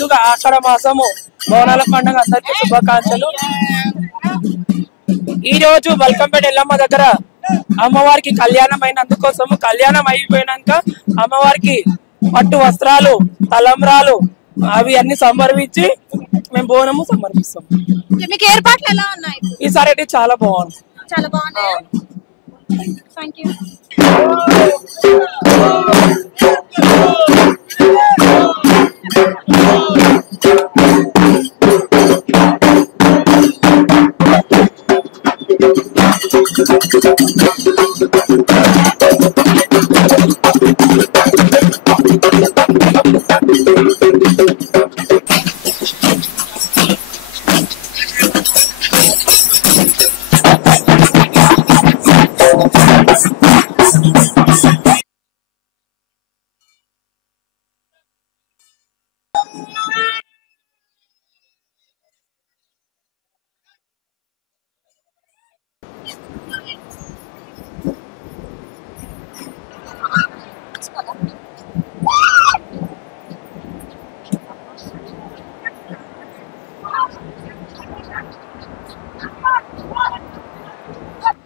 ముందుగా ఆషాఢ మాసము బోనాల పండుగ అందరికీ శుభాకాంక్షలు. ఈ రోజు బల్కంపేట ఎల్లమ్మ దగ్గర అమ్మవారికి కళ్యాణం అయినందుకోసము, కళ్యాణం అయిపోయినాక అమ్మవారికి పట్టు వస్త్రాలు, తలంబ్రాలు అవి అన్ని సమర్పించి మేము బోనము సమర్పిస్తాం. మీకు ఏర్పాట్లు ఎలా ఉన్నాయి? ఈసారి అయితే చాలా బాగుంది. చాలా బాగున్నాయి. థాంక్యూ.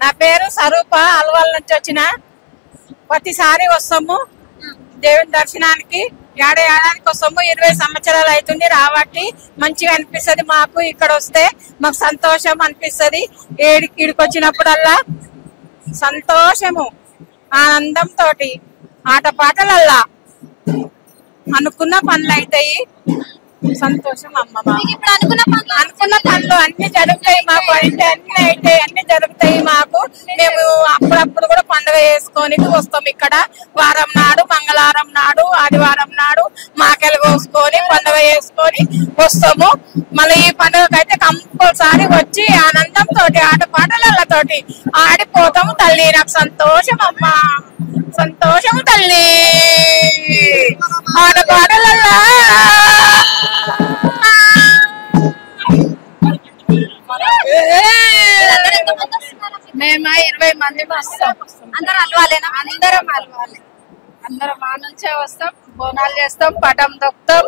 నా పేరు స్వరూప. అల్వాల్ నుంచి వచ్చిన. ప్రతిసారి వస్తాము దేవుని దర్శనానికి. ఏడాదికి వస్తాము. 20 సంవత్సరాలు అవుతుంది రాబట్టి మంచిగా అనిపిస్తుంది మాకు. ఇక్కడ వస్తే మాకు సంతోషం అనిపిస్తుంది. ఈడికి వచ్చినప్పుడల్లా సంతోషము, ఆనందంతో ఆటపాటలల్లా అనుకున్న పనులు అవుతాయి. సంతోషం అమ్మ. ఇప్పుడు అనుకున్న పనులు అన్ని జరుగుతాయి మాకు. అయితే అన్ని జరుగుతాయి మాకు. మేము అప్పుడప్పుడు కూడా పండుగ చేసుకొని వస్తాం. ఇక్కడ వారం నాడు, మంగళవారం నాడు, ఆదివారం నాడు మాకెలు కోసుకొని పండుగ చేసుకొని వస్తాము. మళ్ళీ ఈ పండుగకి అయితే కంపల్సరీ వచ్చి ఆనందంతో ఆటపాటలతోటి ఆడిపోతాము తల్లి. నాకు సంతోషం అమ్మ, సంతోషము తల్లి. ఆటపాటలల్లా మేము 20 మంది వస్తాం. అందరూ అలవాలేనా? అందరం అలవాలి. అందరం మా నుంచే వస్తాం. బోనాలు చేస్తాం, పటం దొక్కుతాం,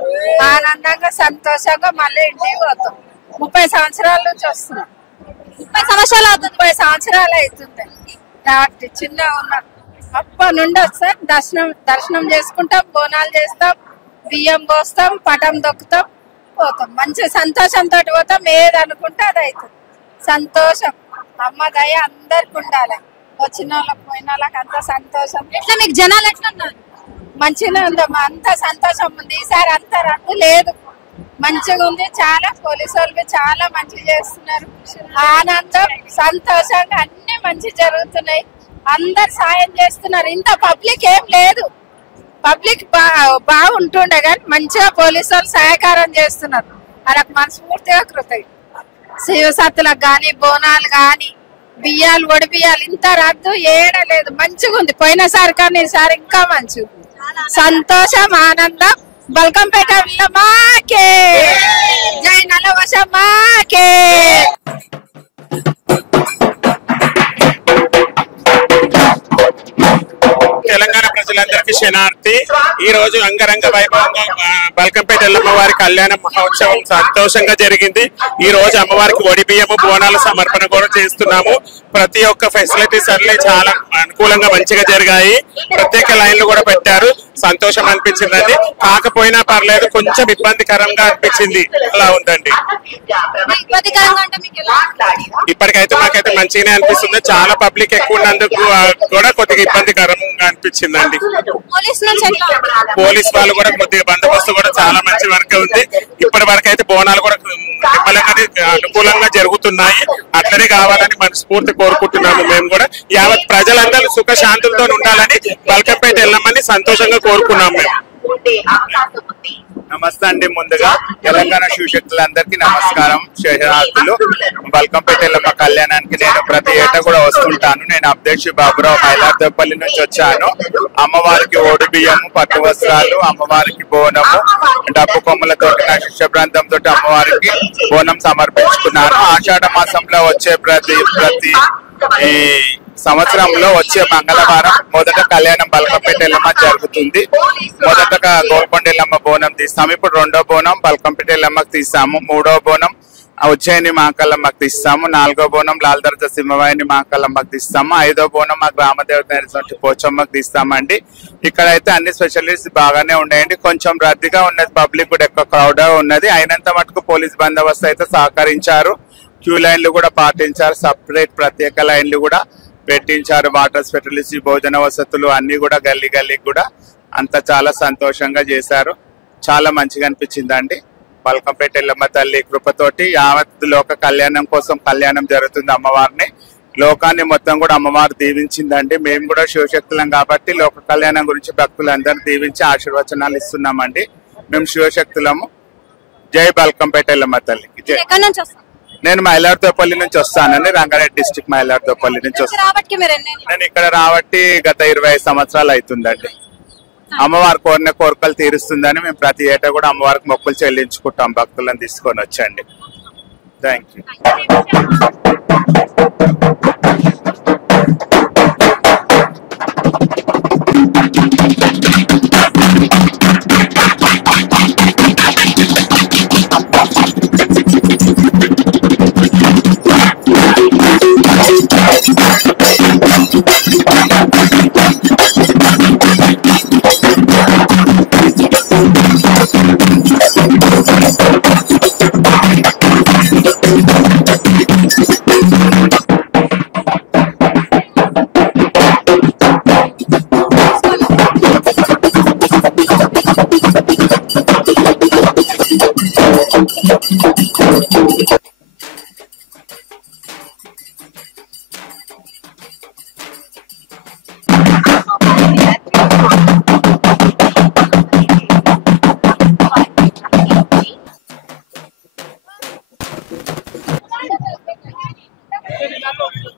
ఆనందంగా సంతోషంగా మళ్ళీ ఇంటికి పోతాం. 30 సంవత్సరాల నుంచి వస్తున్నాం. 30 సంవత్సరాలు అవుతుంది. 30 సంవత్సరాలు అవుతుంది కాబట్టి చిన్న ఉన్నాం. అప్పటి నుండి వస్తాం. దర్శనం చేసుకుంటాం, బోనాలు చేస్తాం, బియ్యం పోస్తాం, పటం దొక్కుతాం, పోతాం. మంచి సంతోషంతో పోతాం. ఏది అనుకుంటే అది అవుతుంది. సంతోషం అమ్మ దయ అందరికి ఉండాలి. వచ్చిన వాళ్ళకి పోయిన వాళ్ళకి అంత సంతోషం. ఎట్లా మీకు జనాలు ఎట్లా ఉన్నారు? మంచిగా ఉందమ్మా. అంత సంతోషం ఉంది. ఈసారి అంత రద్దు లేదు, మంచిగా ఉంది. చాలా పోలీసు వాళ్ళు చాలా మంచిగా చేస్తున్నారు. ఆనందం, సంతోషంగా అన్ని మంచి జరుగుతున్నాయి. అందరు సాయం చేస్తున్నారు. ఇంత పబ్లిక్ ఏం లేదు. పబ్లిక్ బాగుంటుండే కానీ మంచిగా పోలీసు వాళ్ళు సహకారం చేస్తున్నారు. వాళ్ళకి మనస్ఫూర్తిగా కృతజ్ఞతలు. శివసత్తులకు గాని, బోనాలు గాని, బియ్యాలు, ఒడి బియ్యాలు ఇంత రద్దు ఏడలేదు. మంచిగా ఉంది. పోయినసారి కానీ ఈసారి ఇంకా మంచిగా ఉంది. సంతోషం, ఆనందం. బల్కంపేట మాకే జై నలవశ మాకే. తెలంగాణ ప్రజలందరికీ శనార్థి. ఈ రోజు అంగరంగ వైభవంగా బల్కంపేట ఎల్లమ్మ వారి కళ్యాణ మహోత్సవం సంతోషంగా జరిగింది. ఈ రోజు అమ్మవారికి ఒడి బియ్యము, బోనాల సమర్పణ కూడా చేస్తున్నాము. ప్రతి ఒక్క ఫెసిలిటీస్ అన్ని చాలా అనుకూలంగా మంచిగా జరిగాయి. ప్రత్యేక లైన్లు కూడా పెట్టారు. సంతోషం అనిపించిందండి. కాకపోయినా పర్లేదు, కొంచెం ఇబ్బందికరంగా అనిపించింది. అలా ఉందండి. ఇప్పటికైతే మాకైతే మంచిగానే అనిపిస్తుంది. చాలా పబ్లిక్ ఎక్కువ ఉన్నందుకు కూడా కొద్దిగా ఇబ్బందికరంగా అనిపించిందండి. పోలీస్ వాళ్ళు కూడా కొద్దిగా బందోబస్తు కూడా చాలా మంచి వరకు ఉంది. ఇప్పటి వరకు అయితే బోనాలు కూడా అనుకూలంగా జరుగుతున్నాయి. అట్లనే కావాలని మనస్ఫూర్తి కోరుకుంటున్నాము. మేము కూడా యావత్ ప్రజలందరూ సుఖశాంతులతో ఉండాలని బల్కంపేట ఎల్లమ్మని సంతోషంగా కోరుకున్నాము మేము. నమస్తే అండి. ముందుగా తెలంగాణ శివశక్తులందరికీ నమస్కారం. శేషనాథులు. బల్కంపేట ఎల్లమ్మ కళ్యాణానికి నేను ప్రతి ఏటా కూడా వస్తుంటాను. నేను అబ్దేశి బాబురావు మైలార్దేపల్లి నుంచి వచ్చాను. అమ్మవారికి ఓడి బియ్యము, పట్టు వస్త్రాలు, అమ్మవారికి బోనము, డబ్బు కొమ్మలతో నా శిష్య ప్రాంతంతో అమ్మవారికి బోనం సమర్పించుకున్నాను. ఆషాఢ మాసంలో వచ్చే ప్రతి సంవత్సరంలో వచ్చే మంగళవారం మొదట కళ్యాణం బల్కంపేట ఎల్లమ్మ జరుగుతుంది. మొదటగా గోల్కొండ ఎల్లమ్మ బోనం తీస్తాము. ఇప్పుడు రెండో బోనం బల్కంపేట ఎల్లమ్మకి తీస్తాము. మూడో బోనం ఉజ్జయిని మహాకాళమ్మకి తీస్తాము. నాలుగో బోనం లాల్దర్జ సింహవాహిని మహాకాళమ్మకి తీస్తాము. ఐదో బోనం మా గ్రామదేవత అయినటువంటి పోచమ్మకి తీస్తామండి. ఇక్కడైతే అన్ని స్పెషలిస్ట్ బాగానే ఉన్నాయండి. కొంచెం రద్దీగా ఉన్నది, పబ్లిక్ కూడా ఎక్కువ క్రౌడ్ ఉన్నది. అయినంత మటుకు పోలీస్ బందోబస్తు అయితే సహకరించారు. క్యూ లైన్లు కూడా పాటించారు. సపరేట్ ప్రత్యేక లైన్లు కూడా పెట్టించారు. వాటర్ ఫెసిలిటీ, భోజన వసతులు అన్ని కూడా గల్లీ గల్లీకి కూడా అంతా చాలా సంతోషంగా చేశారు. చాలా మంచిగా అనిపించిందండి. బల్కంపేట ఎల్లమ్మ తల్లి కృపతోటి యావత్ లోక కళ్యాణం కోసం కళ్యాణం జరుగుతుంది. అమ్మవారిని లోకాన్ని మొత్తం కూడా అమ్మవారు దీవించిందండి. మేము కూడా శివశక్తులం కాబట్టి లోక కళ్యాణం గురించి భక్తులందరూ దీవించి ఆశీర్వచనాలు ఇస్తున్నామండి. మేము శివశక్తులము. జై బల్కంపేట ఎల్లమ్మ తల్లికి జై. నేను మైలార్దోపల్లి నుంచి వస్తానండి. రంగారెడ్డి డిస్ట్రిక్ట్ మైలార్దోపల్లి నుంచి వస్తాను. నేను ఇక్కడ రాబట్టి గత 20 సంవత్సరాలు అవుతుందండి. అమ్మవారి కోరిన కోరికలు తీరుస్తుందని మేము ప్రతి ఏటా కూడా అమ్మవారికి మొక్కులు చెల్లించుకుంటాం. భక్తులను తీసుకొని వచ్చండి. Thank you. Gracias.